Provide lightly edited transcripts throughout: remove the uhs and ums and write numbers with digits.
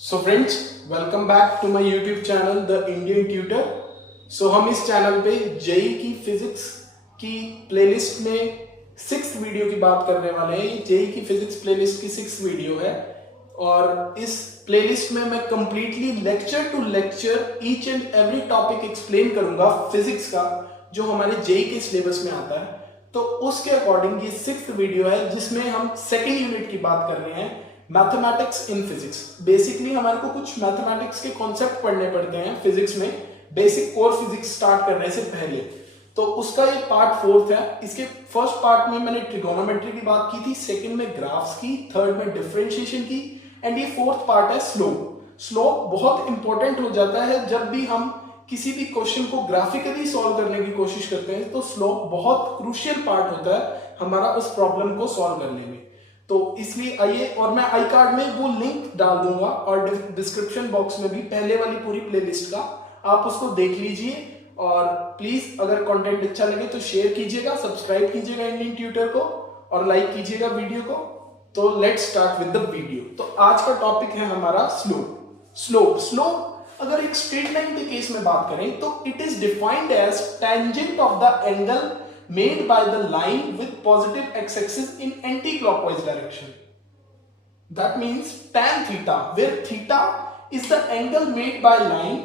So friends, welcome back to my YouTube channel the Indian tutor. So हम इस channel पे JEE की physics की प्लेलिस्ट में 6th वीडियो की बात करने वाले हैं। जेई की फिजिक्स प्लेलिस्ट की 6th वीडियो है और इस प्लेलिस्ट में मैं completely lecture to lecture each and every topic explain करूंगा फिजिक्स का, जो हमारे जेई के सिलेबस में आता है। तो उसके अकॉर्डिंग ये 6th वीडियो है जिसमें हम सेकेंड यूनिट की बात कर रहे हैं, मैथमेटिक्स इन फिजिक्स। बेसिकली हमारे को कुछ मैथमेटिक्स के कॉन्सेप्ट पढ़ने पड़ते हैं फिजिक्स में, बेसिक कोर फिजिक्स स्टार्ट करने से पहले। तो उसका ये पार्ट 4th है। इसके फर्स्ट पार्ट में मैंने ट्रिगोनोमेट्री की बात की थी, सेकंड में ग्राफ्स की, थर्ड में डिफरेंशिएशन की, एंड ये 4th पार्ट है स्लोप। स्लोप बहुत इंपॉर्टेंट हो जाता है जब भी हम किसी भी क्वेश्चन को ग्राफिकली सॉल्व करने की कोशिश करते हैं, तो स्लोप बहुत क्रूशियल पार्ट होता है हमारा उस प्रॉब्लम को सॉल्व करने में। तो इसलिए आइए, और मैं आई कार्ड में वो लिंक डाल दूंगा और डिस्क्रिप्शन बॉक्स में भी पहले वाली पूरी प्लेलिस्ट का, आप उसको देख लीजिए। और प्लीज अगर कंटेंट अच्छा लगे तो शेयर कीजिएगा, सब्सक्राइब कीजिएगा इंडियन ट्यूटर को और लाइक कीजिएगा वीडियो को। तो let's start with the video. तो आज का टॉपिक है हमारा स्लोप। अगर एक स्ट्रेट लाइन के केस में बात करें तो it is defined as tangent of the angle made by the line with positive x-axis in anti-clockwise direction. That means tan theta, where theta is the angle made by line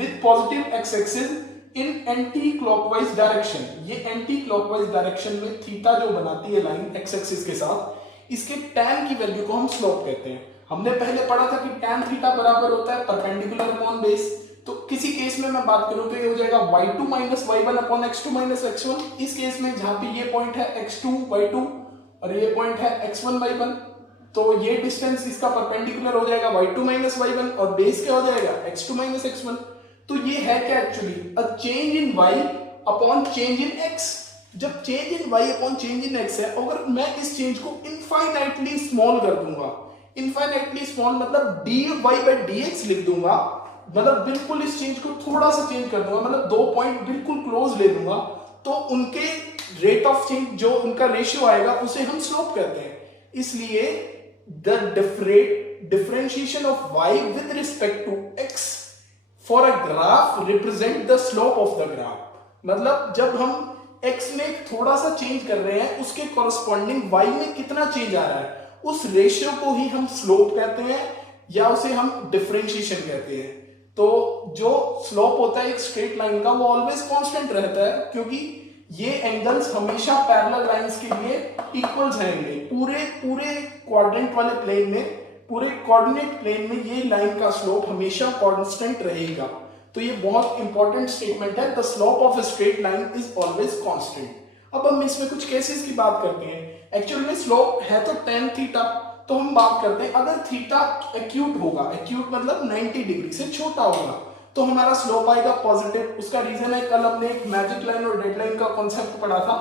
with positive x-axis in anti-clockwise direction. ये anti-clockwise direction में theta जो बनाती है line x-axis के साथ, इसके tan की value को हम स्लोप कहते हैं। हमने पहले पढ़ा था कि tan theta बराबर होता है परपेंडिकुलर अपॉन बेस। तो किसी केस में मैं बात करूं तो ये हो जाएगा y2 minus y1 upon x2 minus x1। इस केस में जहां पे ये पॉइंट है x2 y2 और ये पॉइंट है x1 y1, तो ये डिस्टेंस इसका परपेंडिकुलर हो जाएगा y2 माइनस y1 और बेस क्या हो जाएगा x2 माइनस x1। तो ये है क्या actually a change in y upon change in x। जब change in y upon change in x है, अगर मैं इस चेंज को इनफाइनाइटली स्मॉल कर दूंगा, इनफाइनाइटली स्मॉल मतलब dy बाय dx लिख दूंगा, मतलब बिल्कुल इस चेंज को थोड़ा सा चेंज कर दूंगा, मतलब 2 पॉइंट बिल्कुल क्लोज ले लूंगा, तो उनके रेट ऑफ चेंज जो उनका रेशियो आएगा उसे हम स्लोप कहते हैं। इसलिए the differentiation of y with respect to x for a graph represent the slope of the graph. मतलब जब हम x में थोड़ा सा चेंज कर रहे हैं, उसके कॉरस्पॉन्डिंग y में कितना चेंज आ रहा है, उस रेशियो को ही हम स्लोप कहते हैं या उसे हम डिफरेंशिएशन कहते हैं। तो जो स्लोप होता है एक स्ट्रेट लाइन का, वो ऑलवेज कांस्टेंट रहता है, क्योंकि ये एंगल्स हमेशा पैरेलल लाइंस के लिए इक्वल्स रहेंगे। पूरे क्वाड्रेंट वाले प्लेन में, पूरे कोऑर्डिनेट प्लेन में ये लाइन का स्लोप हमेशा कांस्टेंट रहेगा। तो ये बहुत इंपॉर्टेंट स्टेटमेंट है, the slope of a straight line is always constant. अब हम इसमें कुछ केसेस की बात करते हैं। एक्चुअली में स्लोप है तो tan थीटा, तो हम बात करते हैं अगर थीटा एक्यूट होगा, एक्यूट मतलब 90 डिग्री से छोटा होगा, तो हमारा स्लोप आएगा पॉजिटिव। उसका रीजन है, कल हमने एक मैजिक लाइन और डेड लाइन का कॉन्सेप्ट पढ़ा था,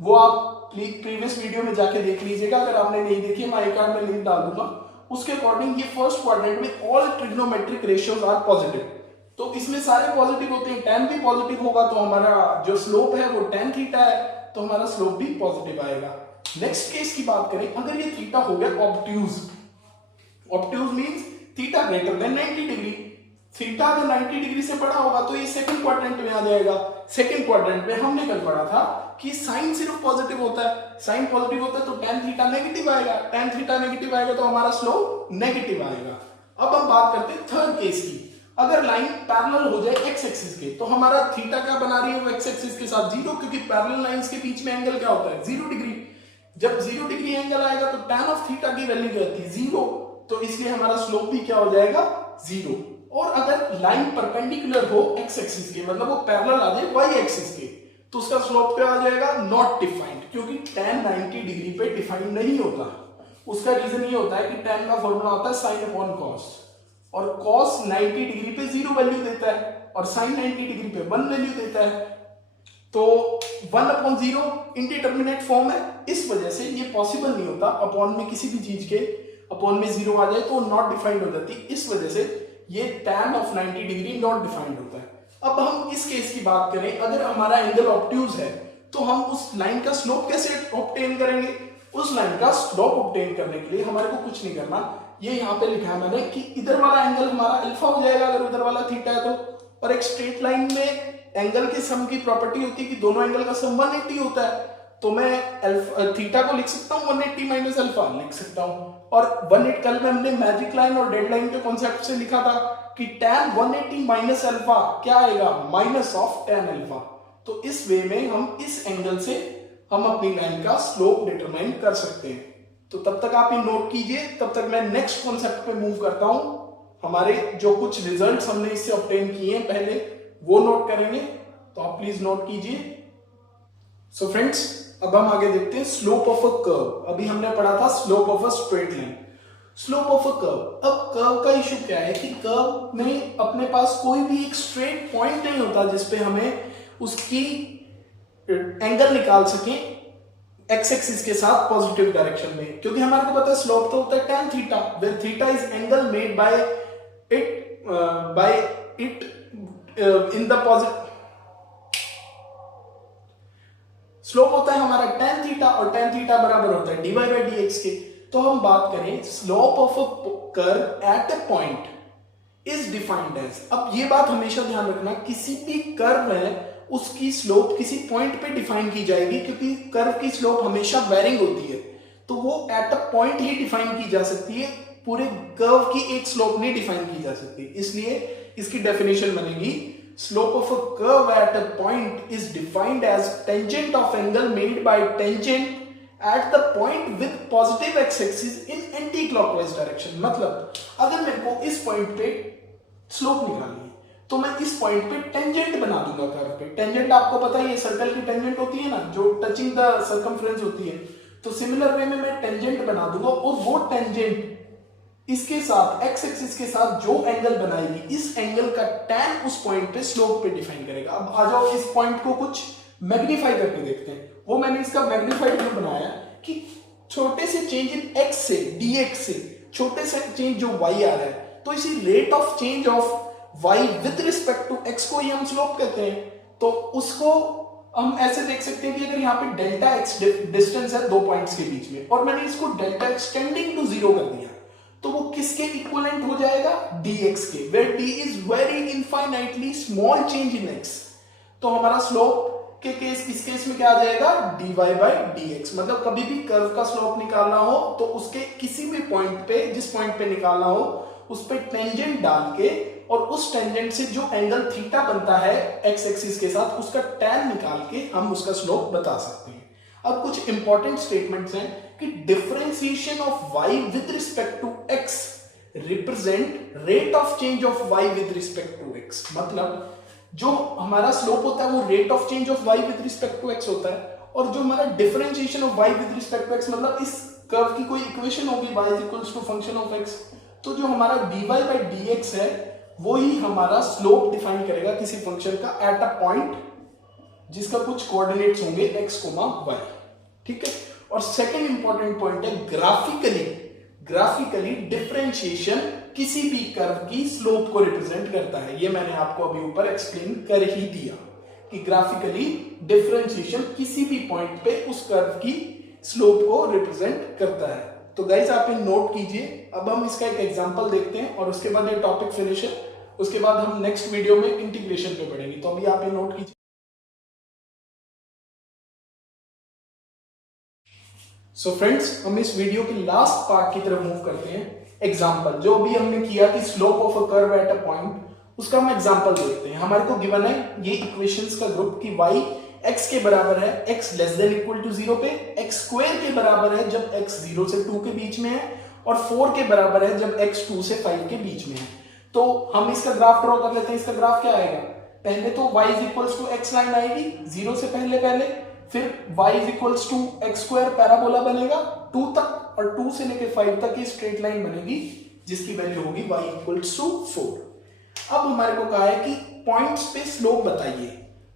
वो आप प्रीवियस वीडियो में जाके देख लीजिएगा। अगर आपने नहीं देखी, मैं आई कार्ड में लिंक डाल दूंगा। उसके अकॉर्डिंग ये फर्स्ट क्वाड्रेंट में all trigonometric ratios are positive, तो इसमें सारे पॉजिटिव होते हैं। tan भी पॉजिटिव होगा तो हमारा जो स्लोप है वो tan थीटा है, तो हमारा स्लोप भी पॉजिटिव आएगा। नेक्स्ट केस की बात करें, अगर ये थीटा हो गया obtuse means theta greater than 90 degree. Theta अगर 90 डिग्री से बड़ा होगा तो ये सेकंड क्वाड्रेंट में आ जाएगा। सेकंड क्वाड्रेंट में हमने कल पढ़ा था कि साइन सिर्फ पॉजिटिव होता है, साइन पॉजिटिव होता है तो tan थीटा नेगेटिव आएगा, tan थीटा नेगेटिव आएगा तो हमारा स्लोप नेगेटिव आएगा। अब हम बात करते हैं थर्ड केस की। अगर लाइन पैरेलल हो जाए x एक्सिस के, तो हमारा थीटा क्या बना रही है वो x एक्सिस के साथ 0, क्योंकि पैरेलल लाइंस के बीच में एंगल क्या होता है 0 डिग्री। जब 0 डिग्री एंगल आएगा तो tan ऑफ थीटा की वैल्यू क्या होती है 0, तो इसलिए हमारा स्लोप भी क्या हो जाएगा 0। और अगर लाइन परपेंडिकुलर हो x एक्सिस के, मतलब वो पैरेलल आ जाए y एक्सिस के, तो उसका स्लोप क्या आ जाएगा नॉट डिफाइंड, क्योंकि tan 90 डिग्री पे डिफाइंड नहीं होता। उसका रीजन ये होता है कि tan का फॉर्मूला होता है sin अपॉन cos, और cos 90 डिग्री पे 0 वैल्यू देता है और sin 90 डिग्री पे 1 वैल्यू देता है। तो 1 अपॉन 0 इंडिटरमिनेट फॉर्म है, इस वजह से ये पॉसिबल नहीं होता अपॉन में किसी भी चीज के अपॉन में 0 आ जाए तो नॉट डिफाइंड हो जाती, इस वजह से ये tan of 90 degree not defined होता है। अब हम इस केस की बात करें, अगर हमारा एंगल ऑब्ट्यूज है तो हम उस लाइन का स्लोप कैसे ऑब्टेन करेंगे। उस लाइन का स्लोप ऑब्टेन करने के लिए हमारे को कुछ नहीं करना, ये यहाँ पे लिखा है मैंने कि इधर वाला एंगल हमारा अल्फा हो जाएगा अगर उधर वाला थीटा है तो, और एक स्ट्रेट लाइन में एंगल के सम की प्रॉपर्टी होती है कि दोनों एंगल का सम 180 होता है, तो मैं थीटा को लिख सकता हूँ 180 माइनस अल्फा लिख सकता हूँ। और 180 कल में हमने मैजिक लाइन और डेड लाइन के कॉन्सेप्ट से लिखा था कि tan 180 माइनस अल्फा क्या आएगा, माइनस ऑफ tan अल्फा। तो इस वे में हम इस एंगल से हम अपनी लाइन का स्लोप डिटरमाइन कर सकते हैं। तो तब तक आप ये नोट कीजिए, तब तक मैं नेक्स्ट कॉन्सेप्ट पे मूव करता हूं। हमारे जो कुछ रिजल्ट्स हमने इससे ऑब्टेन किए हैं पहले वो नोट करेंगे, तो आप प्लीज नोट कीजिए। सो फ्रेंड्स, अब हम आगे देखते हैं स्लोप ऑफ अ कर्व। अभी हमने पढ़ा था slope of a straight line, slope of a curve. अब कर्व का इशू क्या है कि कर्व में अपने पास कोई भी एक स्ट्रेट पॉइंट नहीं होता जिसपे हमें उसकी एंगल निकाल सकें एक्स एक्सिस के साथ पॉजिटिव डायरेक्शन में, क्योंकि हमारे को पता है स्लोप तो होता है tan theta, where theta is angle made by it in the positive. Slope होता है हमारा tan थीटा और tan थीटा बराबर होता है dy बाय dx के। तो हम बात करें slope of a curve at a point is defined as, अब ये बात हमेशा ध्यान रखना, किसी भी कर्व है उसकी स्लोप किसी पॉइंट पे डिफाइन की जाएगी, क्योंकि कर्व की स्लोप हमेशा वेरिंग होती है, तो वो eight a point he define की जा सकती है, पूरे कर्व की एक स्लोप नहीं डिफाइन की जा सकती। इसलिए इसकी डेफिनेशन बनेगी slope of a curve at a point is defined as tangent of angle made by tangent at the point with positive x axis in anti clockwise direction. मतलब अगर मेरे को इस पॉइंट पे स्लोप निकालनी है तो मैं इस पॉइंट पे टेंजेंट बना दूंगा कर्व पे। टेंजेंट आपको पता ही है, सर्कल की टेंजेंट होती है ना, जो टचिंग द सर्कमफ्रेंस होती है। तो सिमिलर वे में मैं टेंजेंट बना दूंगा और वो टेंजेंट इसके साथ एक्स एक्सिस के साथ जो एंगल बनाएगी, इस एंगल का tan उस पॉइंट पे स्लोप पे डिफाइन करेगा। अब आ जाओ इस पॉइंट को कुछ मैग्नीफाई करके देखते हैं। वो मैंने इसका मैग्नीफाइड व्यू बनाया कि छोटे से चेंज इन x से dx से छोटे से चेंज जो y आ रहा है, तो इसी rate of change of y with respect to x को ही हम स्लोप कहते हैं। तो उसको हम ऐसे देख सकते हैं कि अगर यहाँ पे डेल्टा x डिस्टेंस है दो पॉइंट्स के बीच में और मैंने इसको डेल्टा एक्सटेंडिंग टू 0 कर दिया, तो वो किसके इक्विवेलेंट हो जाएगा, dx के, where d is very infinitely small change in x। तो हमारा स्लोप के केस इस केस में क्या आ जाएगा, dy बाय dx। मतलब कभी भी कर्व का स्लोप निकालना हो तो उसके किसी भी पॉइंट पे, जिस पॉइंट पे निकालना हो उस पे टेंजेंट डाल के और उस टेंजेंट से जो एंगल थीटा बनता है एक्स एक्सिस के साथ, उसका tan निकाल के हम उसका स्लोप बता सकते हैं। अब कुछ इंपॉर्टेंट स्टेटमेंट्स हैं कि differentiation of y with respect to x represent rate of change of y with respect to x। मतलब जो हमारा स्लोप होता है वो rate of change of y with respect to x होता है, और जो हमारा differentiation of y with respect to x, मतलब इस कर्व की कोई इक्वेशन होगी y is equals to function of x, तो जो हमारा dy बाय dx है वो ही हमारा स्लोप डिफाइन करेगा किसी फंक्शन का एट अ पॉइंट जिसका कुछ कोऑर्डिनेट्स होंगे x, y। ठीक है। और सेकंड इंपॉर्टेंट पॉइंट है ग्राफिकली डिफरेंशिएशन किसी भी कर्व की स्लोप को रिप्रेजेंट करता है। ये मैंने आपको अभी ऊपर एक्सप्लेन कर ही दिया कि ग्राफिकली डिफरेंशिएशन किसी भी पॉइंट पे उस कर्व की स्लोप को रिप्रेजेंट करता है। तो गाइस आप ये नोट कीजिए। अब हम इसका एक एग्जांपल देखते हैं और उसके बाद ये टॉपिक फिनिश है। उसके बाद हम नेक्स्ट वीडियो में इंटीग्रेशन पे बढ़ेंगे। तो अभी आप ये नोट कीजिए। सो फ्रेंड्स, हम इस वीडियो के लास्ट पार्ट की तरफ मूव करते हैं। एग्जांपल जो अभी हमने किया कि slope of a curve at a point, उसका हम एग्जांपल देखते हैं। हमारे को गिवन है ये इक्वेशंस का ग्रुप कि y x के बराबर है x less than equal to 0 पे, x स्क्वायर के बराबर है जब x 0 से 2 के बीच में है, और 4 के बराबर है जब x 2 से 5 के बीच में है। तो हम इसका ग्राफ ड्रॉ कर लेते हैं। इसका ग्राफ क्या आएगा, पहले तो y is equals to x line आएगी 0 से पहले, फिर y is equals to x square parabola बनेगा 2 तक, और 2 से लेकर 5 तक ये स्ट्रेट लाइन बनेगी जिसकी वैल्यू होगी y इक्वल्स टू 4। अब हमारे को कहा है कि पॉइंट्स पे स्लोप बताइए,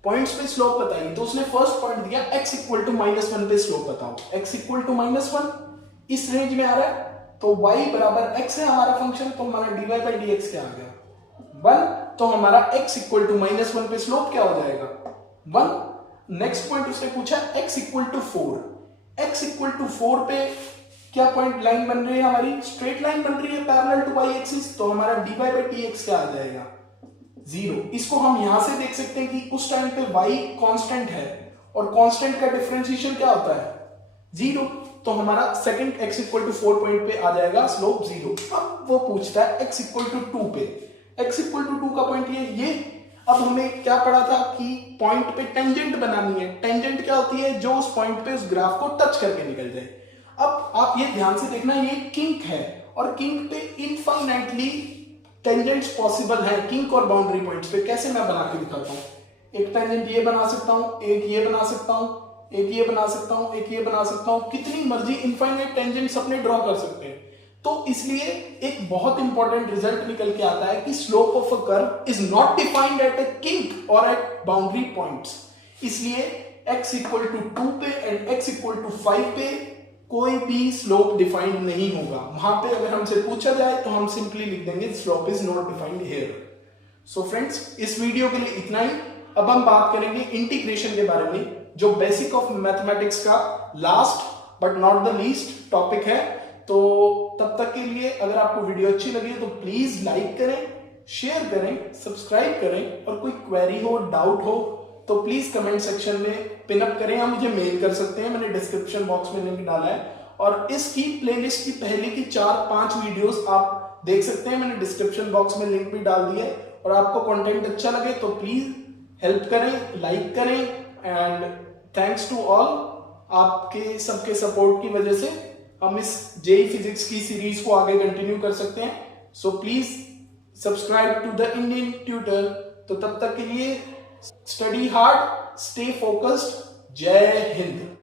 पॉइंट्स पे स्लोप बताइए। तो उसने फर्स्ट पॉइंट दिया x इक्वल टू -1 पे स्लोप बताओ। x इक्वल टू -1 इस रेंज में आ रहा है, तो y बराबर x है हमारा फंक्शन, तो हमारा dy बाई dx क्या आ गया 1। तो हमारा x इक्वल टू -1 पे स्लोप क्या हो जाएगा 1। नेक्स्ट पॉइंट उसने पूछा x equal to 4, x equal to 4 पे क्या पॉइंट लाइन बन रही है हमारी, स्ट्रेट लाइन बन रही है पैरेलल टू y एक्सिस, तो हमारा dy बाई dx क्या आ जाएगा 0। इसको हम यहां से देख सकते हैं कि उस टाइम पे y कांस्टेंट है और कांस्टेंट का डिफरेंशिएशन क्या होता है 0, तो हमारा second x equal to 4 point पे आ जाएगा स्लोप 0। अब वो पूछता है x इक्वल टू 2 पे, x इक्वल टू 2 का पॉइंट ये अब हमें क्या पढ़ा था कि पॉइंट पे टेंजेंट बनानी है। टेंजेंट क्या होती है, जो उस पॉइंट पे उस ग्राफ को टच करके निकल जाए। अब आप ये ध्यान से देखना, ये किंक है और किंक पे इनफाइनाइटली टेंजेंट्स पॉसिबल है, किंक और बाउंड्री पॉइंट्स पे। कैसे मैं बना के दिखाता हूँ, एक टेंजेंट ये बना सकता हूँ, एक ये बना सकता हूँ, एक ये बना सकता हूँ, एक ये बना सकता हूँ, कितनी मर्जी इनफाइनाइट टेंजेंट्स अपने ड्रॉ कर सकते हैं। तो इसलिए एक बहुत इंपॉर्टेंट रिजल्ट निकल के आता है कि slope of a curve is not defined at a kink और एट बाउंड्री पॉइंट्स। इसलिए x इक्वल टू 2 पे एंड x इक्वल टू 5 पे कोई भी स्लोप डिफाइंड नहीं होगा। वहां पे अगर हमसे पूछा जाए तो हम सिंपली लिख देंगे slope is not defined here. So friends, इस वीडियो के लिए इतना ही। अब हम बात करेंगे इंटीग्रेशन के बारे में, जो बेसिक ऑफ मैथमेटिक्स का last but not the least topic है। तो तब तक के लिए अगर आपको वीडियो अच्छी लगी तो प्लीज लाइक करें, शेयर करें, सब्सक्राइब करें, और कोई क्वेरी हो, डाउट हो तो प्लीज कमेंट सेक्शन में पिन अप करें या मुझे मेल कर सकते हैं। मैंने डिस्क्रिप्शन बॉक्स में लिंक डाला है और इसकी प्लेलिस्ट की पहले की 4-5 वीडियोस आप देख सकते हैं। मैंने डिस्क्रिप्शन बॉक्स में लिंक भी डाल दिया है। और आपको कंटेंट अच्छा लगे तो प्लीज हेल्प करें, लाइक करें, एंड थैंक्स टू ऑल। आपके सबके सपोर्ट की वजह से हम इस जेई फिजिक्स की सीरीज को आगे कंटिन्यू कर सकते हैं। So please subscribe to the Indian tutor. तो तब तक के लिए स्टडी हार्ड, स्टे फोकस्ड। जय हिंद।